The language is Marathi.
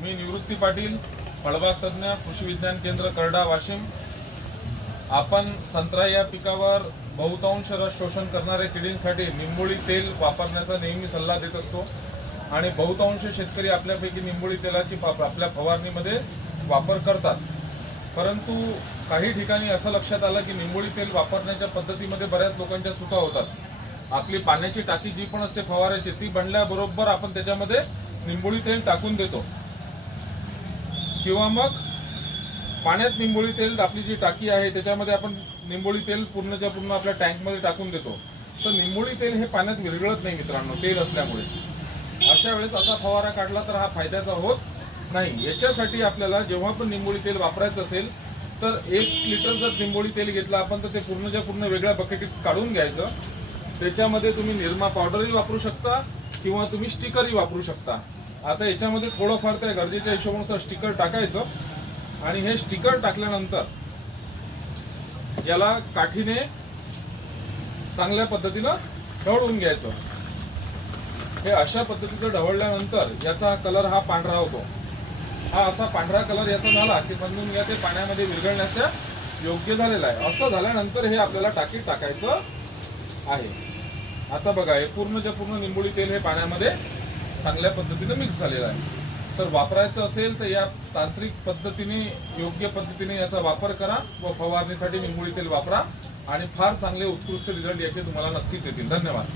मी निवृत्ती पाटील फळबाग तज्ज्ञ कृषी विज्ञान केंद्र करडा वाशिम. आपण संत्रा या पिकावर बहुतांश रस शोषण करणाऱ्या किडींसाठी निंबोळी तेल वापरण्याचा नेहमी सल्ला देत असतो आणि बहुतांश शेतकरी आपल्यापैकी निंबोळी तेलाची आपल्या फवारणीमध्ये वापर करतात. परंतु काही ठिकाणी असं लक्षात आलं की निंबोळी तेल वापरण्याच्या पद्धतीमध्ये बऱ्याच लोकांच्या चुका होतात. आपली पाण्याची टाकी जी पण असते फवारायची ती बनल्याबरोबर आपण त्याच्यामध्ये निंबोळी तेल टाकून देतो. किंवा मग पाण्यात निंबोळी तेल आपली जी टाकी आहे त्याच्यामध्ये आपण निंबोळी तेल पूर्णच्या पूर्ण आपल्या टँकमध्ये टाकून देतो. तर निंबोळी तेल हे पाण्यात विरघळत नाही मित्रांनो तेल असल्यामुळे. अशा वेळेस असा फवारा काढला तर हा फायद्याचा होत नाही. याच्यासाठी आपल्याला जेव्हा पण निंबोळी तेल वापरायचं असेल तर एक लिटर जर निंबोळी तेल घेतलं आपण तर ते पूर्णच्या पूर्ण वेगळ्या बकेटीत काढून घ्यायचं. त्याच्यामध्ये तुम्ही निरमा पावडरही वापरू शकता किंवा तुम्ही स्टिकरही वापरू शकता. आता याच्यामध्ये थोडंफार त्या गरजेच्या हिशोबानुसार स्टिकर टाकायचं. आणि हे स्टिकर टाकल्यानंतर याला काठीने चांगल्या पद्धतीनं ढवळून घ्यायचं. हे अशा पद्धतीचं ढवळल्यानंतर याचा कलर हा पांढरा होतो. हा असा पांढरा कलर याचा झाला की समजून घ्या ते पाण्यामध्ये विरघळण्याच्या योग्य झालेला आहे. असं झाल्यानंतर हे आपल्याला टाकीत टाकायचं आहे. आता बघा हे जे पूर्ण निंबोळी तेल हे पाण्यामध्ये चांगल्या पद्धतीने मिक्स झालेला आहे. तर वापरायचं असेल तर या तांत्रिक पद्धतीने योग्य पद्धतीने याचा वापर करा व फवारणीसाठी निंबोळी तेल वापरा आणि फार चांगले उत्कृष्ट रिझल्ट याचे तुम्हाला नक्कीच येतील. धन्यवाद.